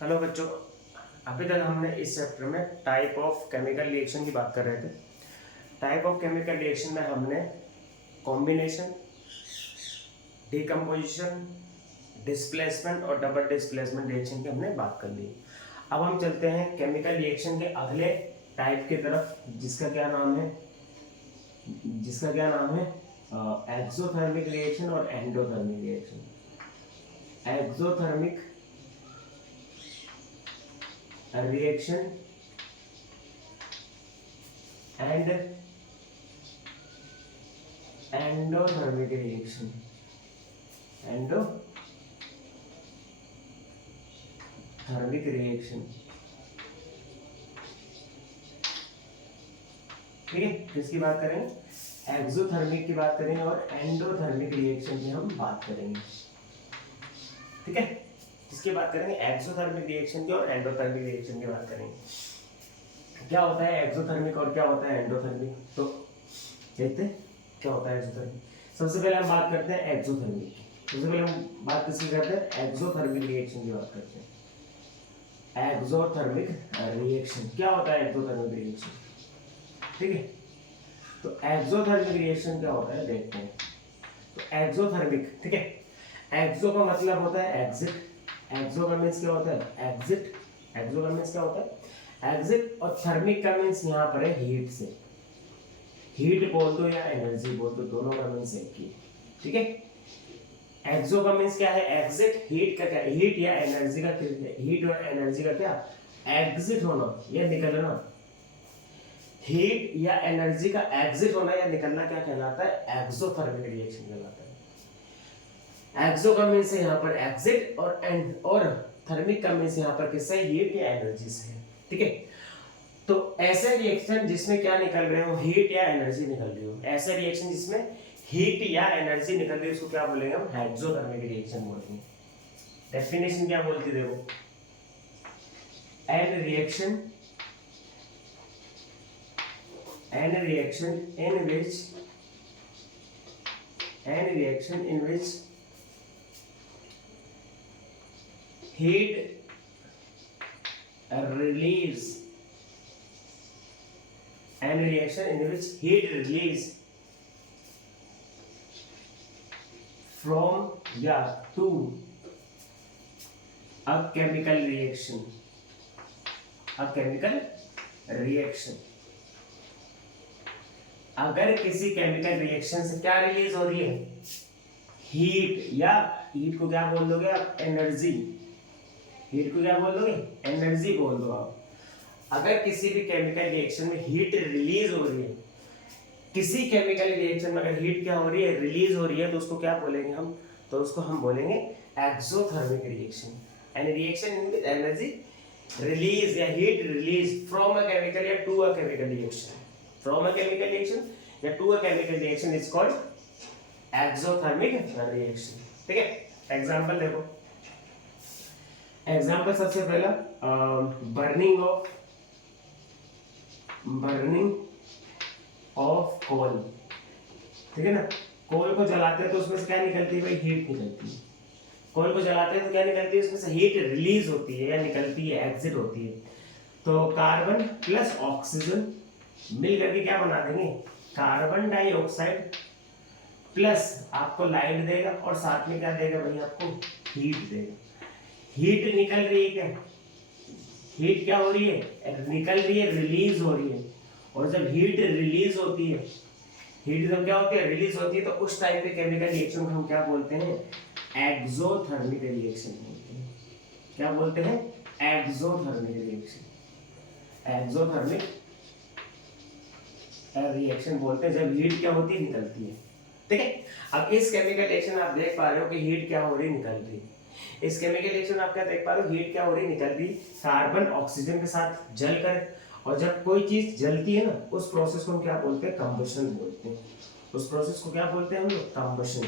Hello बच्चों, अभी तक हमने इस चैप्टर में टाइप ऑफ केमिकल रिएक्शन की बात कर रहे थे। टाइप ऑफ केमिकल रिएक्शन में हमने कॉम्बिनेशन, डिकम्पोजिशन, डिस्प्लेसमेंट और डबल डिस्प्लेसमेंट रिएक्शन की हमने बात कर ली। अब हम चलते हैं केमिकल रिएक्शन के अगले टाइप की तरफ, जिसका क्या नाम है एक्सोथर्मिक रिएक्शन और endothermic reaction. Exothermic reaction and endothermic reaction. Endothermic reaction, ठीक है। किसकी बात करेंगे? एक्सोथर्मिक की बात करेंगे और एंडोथर्मिक रिएक्शन की हम बात करेंगे, ठीक है। किसकी बात करेंगे? एक्सोथर्मिक रिएक्शन की और एंडोथर्मिक रिएक्शन की बात करेंगे। क्या होता है एक्सोथर्मिक और क्या होता है एंडोथर्मिक, तो देखते हैं क्या होता है एक्सोथर्मिक। सबसे पहले हम बात करते हैं एक्सोथर्मिक की। सबसे पहले हम बात किसकी करते हैं? एक्सोथर्मिक रिएक्शन की बात करते हैं। एक्सोथर्मिक रिएक्शन क्या होता है? एक्सोथर्मिक रिएक्शन, ठीक है। तो एक्सोथर्मिक रिएक्शन क्या होता है देखते हैं। तो एक्सोथर्मिक, ठीक है। एक्सो का मतलब होता है एग्जिट। एक्सो का मीन्स क्या होता है? एग्जिट। एक्सो का मीन्स क्या होता है? एग्जिट। और थर्मिक का मीन्स यहाँ पर है हीट से। हीट बोल दो या एनर्जी बोल दो, दोनों का मीन्स एक ही, ठीक है। एक्सो का मीन्स क्या है? एग्जिट। हीट का क्या? हीट या एनर्जी का, हीट और एनर्जी का क्या? एग्जिट होना या निकलना। हीट या एनर्जी का एग्जिट होना या निकलना क्या कहलाता है? एक्सोथर्मिक रिएक्शन कहलाता है। एक्सो का मीन्स है यहाँ पर एग्जिट और थर्मिक का मीन्स यहाँ पर किससे? हीट या एनर्जी से, ठीक है। तो ऐसे रिएक्शन जिसमें क्या निकल रहे हो? हीट या एनर्जी निकल रही हो। ऐसे रिएक्शन जिसमें हीट या एनर्जी निकल रही है उसको क्या बोलेंगे हम? एक्सोथर्मिक रिएक्शन बोलते हैं। डेफिनेशन क्या बोलती है देखो, an reaction in which heat release from to a chemical reaction। अगर किसी केमिकल रिएक्शन से क्या रिलीज हो रही है? हीट, या हीट को क्या बोल दोगे आप? एनर्जी। हीट को क्या बोल दोगे? एनर्जी बोल दो आप। अगर किसी भी केमिकल रिएक्शन में हीट रिलीज हो रही है, किसी केमिकल रिएक्शन में अगर हीट क्या हो रही है? रिलीज हो रही है, तो उसको क्या बोलेंगे हम? तो उसको हम बोलेंगे exothermic reaction. And reaction in which energy release या heat release from a chemical या to a chemical reaction. From a chemical reaction या to a chemical reaction is called exothermic reaction, ठीक है। एग्जाम्पल देखो, एग्जाम्पल सबसे पहला burning of coal, ठीक है ना। कोल को जलाते हैं तो उसमें से क्या निकलती है भाई? हीट निकलती है। कोल को जलाते हैं तो क्या निकलती है? उसमें से हीट रिलीज होती है या निकलती है, एग्जिट होती है। तो कार्बन प्लस ऑक्सीजन मिल करके क्या बना देंगे? कार्बन डाइऑक्साइड प्लस आपको लाइट देगा और साथ में क्या देगा भाई? आपको हीट देगा। हीट निकल रही है क्या? हीट क्या हो रही है? निकल रही है, रिलीज हो रही है। और जब हीट रिलीज होती है, हीट जब क्या होती है? रिलीज होती है, तो उस टाइप के केमिकल रिएक्शन को हम क्या बोलते हैं? एक्सोथर्मिक रिएक्शन बोलते हैं। क्या बोलते हैं? Exothermic reaction. एक्सोथर्मिक रिएक्शन बोलते हैं जब हीट क्या होती है? निकलती है, ठीक है। अब इस केमिकल रिएक्शन आप देख पा रहे हो कि हीट क्या हो रही है? निकल रही है। इस केमिकल रिएक्शन आप क्या देख पा रहे हो? हीट क्या हो रही है? निकल रही। कार्बन ऑक्सीजन के साथ जलकर, और जब कोई चीज जलती है ना, उस प्रोसेस को हम क्या बोलते हैं? कंबशन बोलते हैं। उस प्रोसेस को क्या बोलते हैं हम लोग? कंबशन,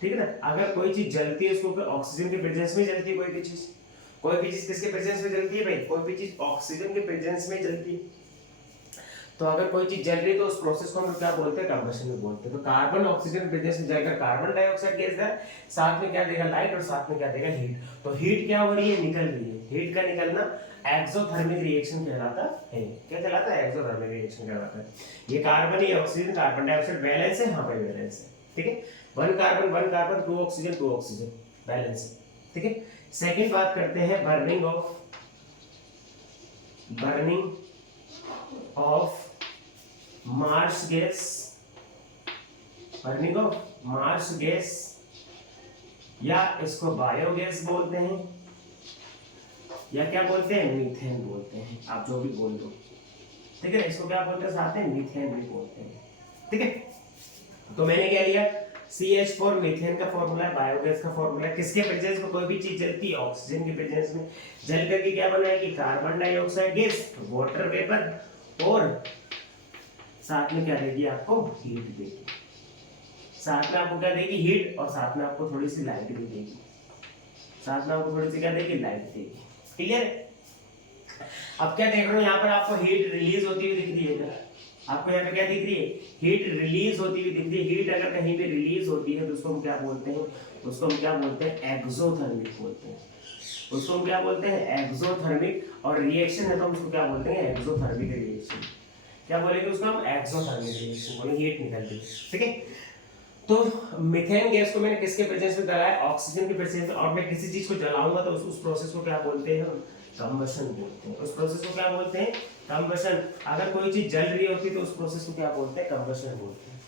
ठीक है ना। अगर कोई चीज जलती है उसको ऑक्सीजन के प्रेजेंस में जलती है। कोई भी चीज किसके प्रेजेंस में जलती है भाई? कोई भी चीज ऑक्सीजन के प्रेजेंस में जलती है। तो अगर कोई चीज जल रही है तो उस प्रोसेस को हम क्या बोलते हैं, कंबशन में बोलते हैं। तो कार्बन ऑक्सीजन प्रेजेंस में जलकर कार्बन डाइऑक्साइड गैस है, साथ में क्या देगा, लाइट, और साथ में क्या देगा, हीट। तो हीट क्या हो रही है, निकल रही है। हीट का निकलना एक्सोथर्मिक रिएक्शन कहलाता है। क्या कहलाता है, एक्सोथर्मिक रिएक्शन कहलाता है। ये कार्बन ही ऑक्सीजन कार्बन डाइऑक्साइड बैलेंस है, हाँ भाई बैलेंस है, ठीक है। 1 कार्बन 2 ऑक्सीजन 2 ऑक्सीजन बैलेंस है, ठीक है। सेकंड बात करते हैं burning of marsh gas, burning of marsh gas, या इसको बायोगैस बोलते हैं, या क्या बोलते हैं, मीथेन बोलते हैं, आप जो भी बोल दो, ठीक है। इसको क्या बोलते हैं, साथ में मीथेन भी बोलते हैं, ठीक है। तो मैंने क्या लिया, CH4 मीथेन का फॉर्मूला है, बायोगैस का फॉर्मूला है। किसके प्रेजेंस में कोई भी चीज जलती है, ऑक्सीजन के प्रेजेंस में जल करके क्या बनाएगी, carbon dioxide gas, water vapour, और साथ में क्या देगी, आपको हीट देगी। साथ में आपको क्या देगी, हीट, और साथ में आपको थोड़ी सी लाइट भी देगी। साथ में आपको थोड़ी सी क्या देगी, लाइट देगी, क्लियर है। अब क्या देख रहे हो, यहाँ पर आपको हीट रिलीज होती हुई दिख रही है। आपको यहाँ पे क्या दिख रही है, हीट रिलीज होती हुई दिख रही है। हीट अगर कहीं पे रिलीज होती है तो उसको हम क्या बोलते हैं, उसको हम क्या बोलते हैं, एक्सोथर्मिक बोलते हैं। उसको हम क्या बोलते हैं, एक्सोथर्मिक। और रिएक्शन है तो हम उसको क्या बोलते हैं, एक्सोथर्मिक रिएक्शन। क्या बोलेंगे उसको हम, एक्सोथर्मिक रिएक्शन बोलेंगे, हीट निकलती है, ठीक है। तो मीथेन गैस को मैंने किसके प्रेजेंस में जलाया, ऑक्सीजन के प्रेजेंस में। और मैं किसी चीज को जलाऊंगा तो उस प्रोसेस को क्या बोलते हैं हम, कंबशन बोलते हैं। उस प्रोसेस को क्या बोलते हैं, कंबशन। अगर कोई चीज जल रही होती है तो उस प्रोसेस को क्या बोलते हैं, कंबशन बोलते हैं।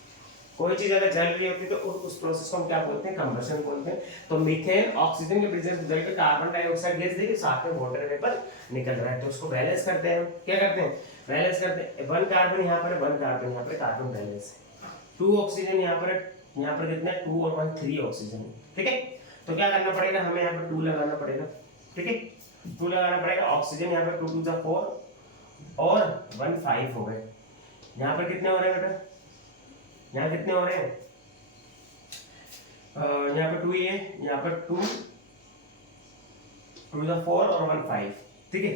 कोई चीज अगर जल रही होती है तो उस प्रोसेस को हम क्या बोलते हैं, कंबशन बोलते हैं। तो मीथेन ऑक्सीजन के प्रेजेंस में जलकर कार्बन डाइऑक्साइड गैस देगी, साथ में वाटर वेपर निकल रहा है। तो उसको बैलेंस करते हैं, क्या करते हैं, बैलेंस करते हैं। 1 कार्बन यहाँ पर है, 1 कार्बन यहाँ पर, कार्बन बैलेंस है। 2 ऑक्सीजन यहाँ पर, यहाँ पर कितना है, 2 और 1 3 ऑक्सीजन, ठीक है। तो क्या करना पड़ेगा, हमें यहाँ पर 2 लगाना पड़ेगा, ठीक है। 2 लगाना पड़ेगा। ऑक्सीजन यहाँ पर 2 2 जा 4 और 1 5 हो गए। यहाँ पर कितने हो रहे हैं बेटा, यहाँ कितने हो रहे हैं, यहाँ पर 2 ये, यहाँ पर 2 2 जा 4 और 1 5, ठीक है।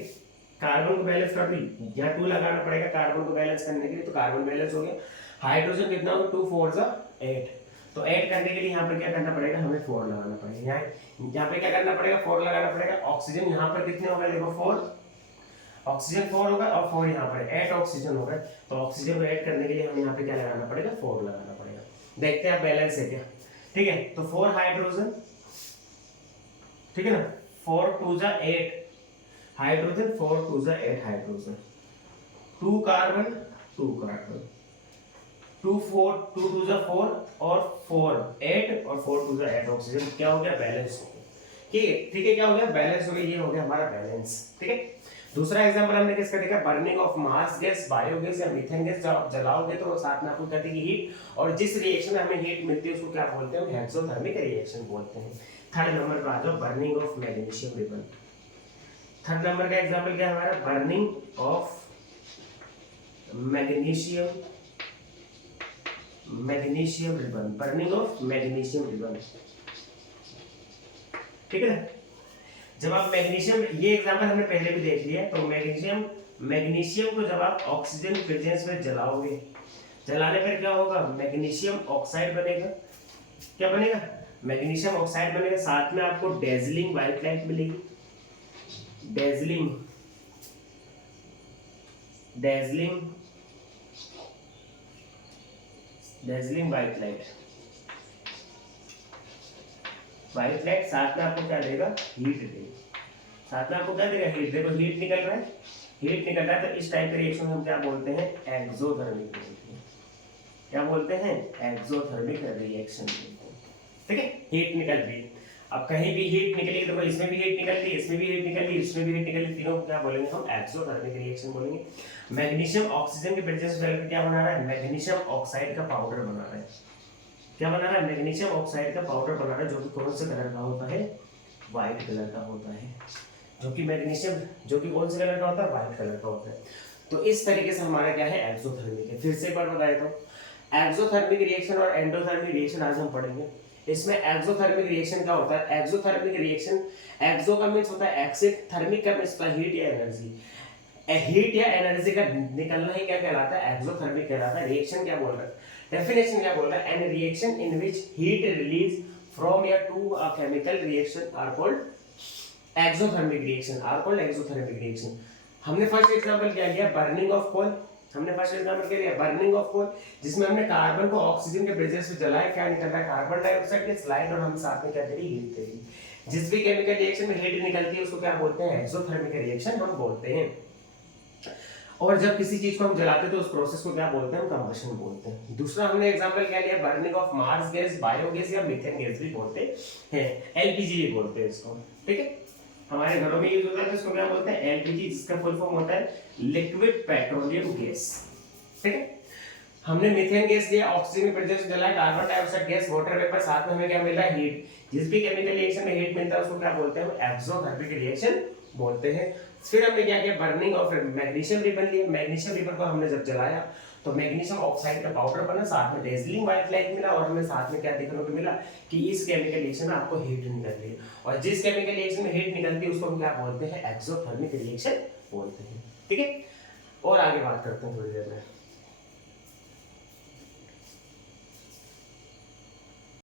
कार्बन को बैलेंस कर दी, यहाँ 2 लगाना पड़ेगा कार्बन को बैलेंस करने के लिए, तो कार्बन बैलेंस हो गया। हाइड्रोजन कितना होगा, 2 4 जा 8। तो ऐड करने के लिए यहाँ पर क्या करना पड़ेगा, हमें 4 लगाना पड़ेगा। यहाँ पे क्या करना पड़ेगा, 4 लगाना पड़ेगा। ऑक्सीजन यहाँ पर कितने हो गए, देखो 4, ऑक्सीजन 4 होगा और 4 यहाँ पर 8 ऑक्सीजन हो गए। तो ऑक्सीजन को ऐड करने के लिए हमें यहाँ पे क्या लगाना पड़ेगा, 4 लगाना पड़ेगा। देखते हैं बैलेंस है क्या, ठीक है। तो 4 हाइड्रोजन, ठीक है ना, 4 2 जा 8 हाइड्रोजन, 4 2 जा 8 हाइड्रोजन, 2 कार्बन 2 कार्बन, 2 4 2 2 जा 4 और 4 8 और 4 2 जा 8 ऑक्सीजन। क्या हो गया, बैलेंस हो गया, ठीक है। क्या हो गया, बैलेंस हो गया, ये हो गया हमारा बैलेंस, ठीक है। दूसरा एग्जांपल हमने किसका देखा, burning of marsh gas, biogas या मीथेन गैस। जब जलाओगे तो साथ में आपको क्या देगी, हीट, और जिस रिएक्शन में हमें हीट मिलती है उसको क्या बोलते हैं, एक्सोथर्मिक रिएक्शन बोलते हैं। थर्ड नंबर पर आ जाओ, burning of magnesium ribbon. Third number का एग्जांपल क्या है हमारा, burning of magnesium ribbon, burning of magnesium ribbon, ठीक है ना। जब आप मैग्नीशियम, ये एग्जांपल हमने पहले भी देख लिया, तो मैग्नीशियम को जब आप ऑक्सीजन प्रेजेंस में जलाओगे, जलाने पर क्या होगा, मैग्नीशियम ऑक्साइड बनेगा। क्या बनेगा, मैग्नीशियम ऑक्साइड बनेगा। साथ में आपको डेजलिंग व्हाइट लाइट मिलेगी, डेजलिंग व्हाइट लाइट, साथ में आपको क्या देगा, हीट देगा। साथ में आपको क्या देगा, हीट। देखो हीट निकल रहा है, तो इस टाइप के रिएक्शन हम क्या बोलते हैं, एक्सोथर्मिक बोलते हैं। क्या बोलते हैं, एक्सोथर्मिक रिएक्शन बोलते हैं, ठीक है। हीट निकल रही है, अब कहीं भी हीट निकली, देखो इसमें भी हीट निकल रही है, इसमें भी हीट निकल रही है, इसमें भी हीट निकल रही है, तीनों को क्या बोलेंगे हम, एक्सोथर्मिक रिएक्शन बोलेंगे। मैग्नीशियम ऑक्सीजन के प्रेजेंस में क्या बना रहा है, मैग्नीशियम ऑक्साइड का पाउडर बना रहा है। क्या बना रहा है, मैग्नीशियम ऑक्साइड का पाउडर बना रहा है, जो कि कौन से कलर का होता है, व्हाइट कलर का होता है। जो कि मैग्नीशियम, जो कि कौन से कलर का होता है, व्हाइट कलर का होता है। तो इस तरीके से हमारा क्या है, एक्सोथर्मिक है। फिर से एक बार बता देता हूं, एक्सोथर्मिक रिएक्शन और एंडोथर्मिक रिएक्शन आज हम पढ़ेंगे। इसमें एक्सोथर्मिक रिएक्शन क्या होता है, एक्सोथर्मिक रिएक्शन, एक्सो का मींस होता है एक्सिट, थर्मिक का मींस होता है हीट या एनर्जी। हीट या एनर्जी का निकलना ही क्या कहलाता है, एक्सोथर्मिक कहलाता है। रिएक्शन क्या बोल रहा है, डेफिनेशन क्या बोल रहा है, an reaction in which heat release from या to a chemical reaction are called exothermic reaction, are called exothermic reaction. हमने फर्स्ट एग्जांपल क्या लिया, बर्निंग ऑफ कोल। हमने फर्स्ट एग्जांपल क्या लिया, बर्निंग ऑफ कोल, जिसमें हमने कार्बन को ऑक्सीजन के प्रेजेंस में जलाया, क्या निकल रहा है, कार्बन डाइऑक्साइड गैस, लाइट, और हम साथ में क्या दे रही, हीट दे रही। जिस भी केमिकल रिएक्शन में हीट निकलती है उसको क्या बोलते हैं, एक्सोथर्मिक रिएक्शन हम बोलते हैं। और जब किसी चीज को हम जलाते हैं तो उस प्रोसेस को क्या बोलते हैं, हम कंबशन बोलते हैं। दूसरा हमने एग्जांपल क्या लिया, burning of marsh gas, biogas या मीथेन गैस भी बोलते हैं, एलपीजी भी बोलते हैं इसको। ठीक है, हमारे घरों में यूज होता है तो इसको क्या बोलते हैं, एलपीजी, जिसका फुल फॉर्म होता है लिक्विड पेट्रोलियम गैस। ठीक है, हमने मीथेन गैस दिया, ऑक्सीजन के प्रेजेंस में जलाया, carbon dioxide gas, water vapour, साथ में हमें क्या मिल रहा है, हीट। जिस भी केमिकल रिएक्शन में हीट मिलता है उसको क्या बोलते हैं, एक्सोथर्मिक रिएक्शन बोलते हैं। फिर हमने क्या किया, बर्निंग ऑफ मैग्नीशियम रिबन लिया। मैग्नीशियम रिबन को हमने जब जलाया तो मैग्नीशियम ऑक्साइड का पाउडर बना, साथ में डेजलिंग व्हाइट लाइट मिला, और हमें साथ में क्या देखने को मिला कि इस केमिकल रिएक्शन में आपको हीट निकल रही है। और जिस केमिकल रिएक्शन में हीट निकलती है उसको हम क्या बोलते हैं, एक्सोथर्मिक रिएक्शन बोलते हैं। ठीक है, और आगे बात करते हैं थोड़ी देर में।